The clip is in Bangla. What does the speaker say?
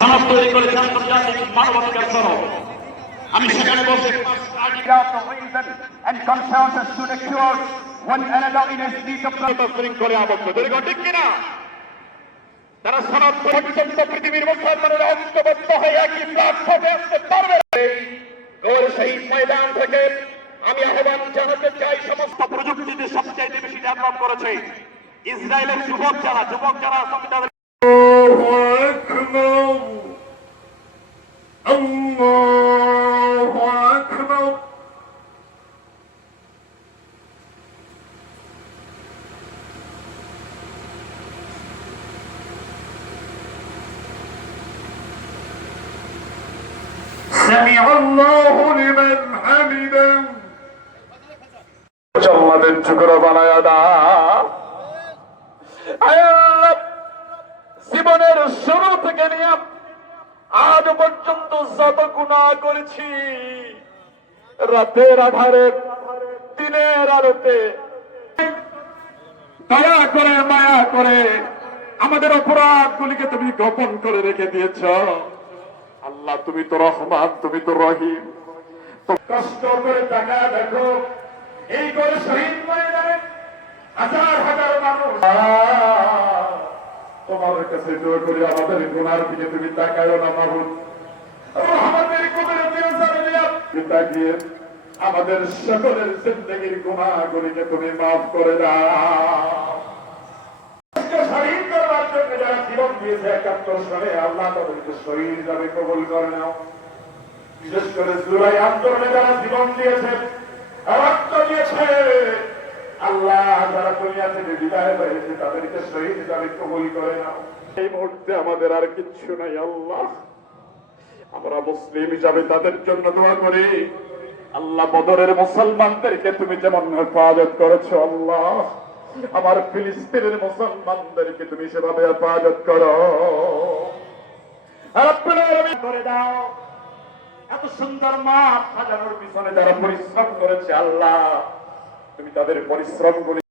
মানব তৈরি করেছে আন্তর্জাতিক মানবাধিকার সনদ আমি সেখানে বলছি and consensus to the cure one another in its need of তৎপরিং করে আবদ্ধ দীর্ঘ ঠিক কিনা তারা সনদ পর্যন্ত পৃথিবীর মুসলমানের অন্তর্ভুক্ত হয়ে একই প্ল্যাটফর্মে আসতে পারবে গৌর শহীদ ময়দান থেকে আমি আহ্বান জানাতে চাই সমস্ত প্রযুক্তিতে সবচাইতে বেশি ডেভেলপ করেছে ইসরায়েলের যুবক যারা যুবক যারা سمع الله لمن حمدا جلد الشكر أيوة. بنا يدا জীবনের শুরু থেকে নিয়ে আজ পর্যন্ত যত গুণা করেছি, রাতের আধারে, দিনের আলোতে, দয়া করে, মায়া করে আমাদের অপরাধ গুলিকে তুমি গোপন করে রেখে দিয়েছ আল্লাহ, তুমি তো রহমান, তুমি তো রহিম কষ্ট করে টাকা দেখো, এই করে শহীদ ময়দানে হাজার হাজার মানুষ! তোমাদের কাছে দোয়া করি, আমাদের গুনার দিকে তুমি তাকায়ও না মাহুদ আমাদের তাকিয়ে আমাদের সকলের জিন্দগির গুনাহগুলিকে তুমি মাফ করে দাও। শহীদ করবার জন্য যারা জীবন দিয়েছে, একাত্তর সালে আল্লাহ তাদেরকে শহীদ হিসাবে কবুল করে নাও। বিশেষ করে জুলাই আন্দোলনে যারা জীবন দিয়েছে, রক্ত দিয়েছে যারা থেকে বিদায় হয়েছে তাদেরকে শহীদ করে এই মুহূর্তে আমাদের আর কিচ্ছু নাই, আল্লাহ। আমরা মুসলিম হিসাবে তাদের জন্য দোয়া করি। আল্লাহ বদরের মুসলমানদেরকে তুমি যেমন হেফাজত করেছ, আল্লাহ। আমার ফিলিস্তিনের মুসলমানদেরকে তুমি সেভাবে হেফাজত করো। করে দাও। এত সুন্দর মাঠ সাজানোর পিছনে যারা পরিশ্রম করেছে, আল্লাহ। তুমি তাদের পরিশ্রম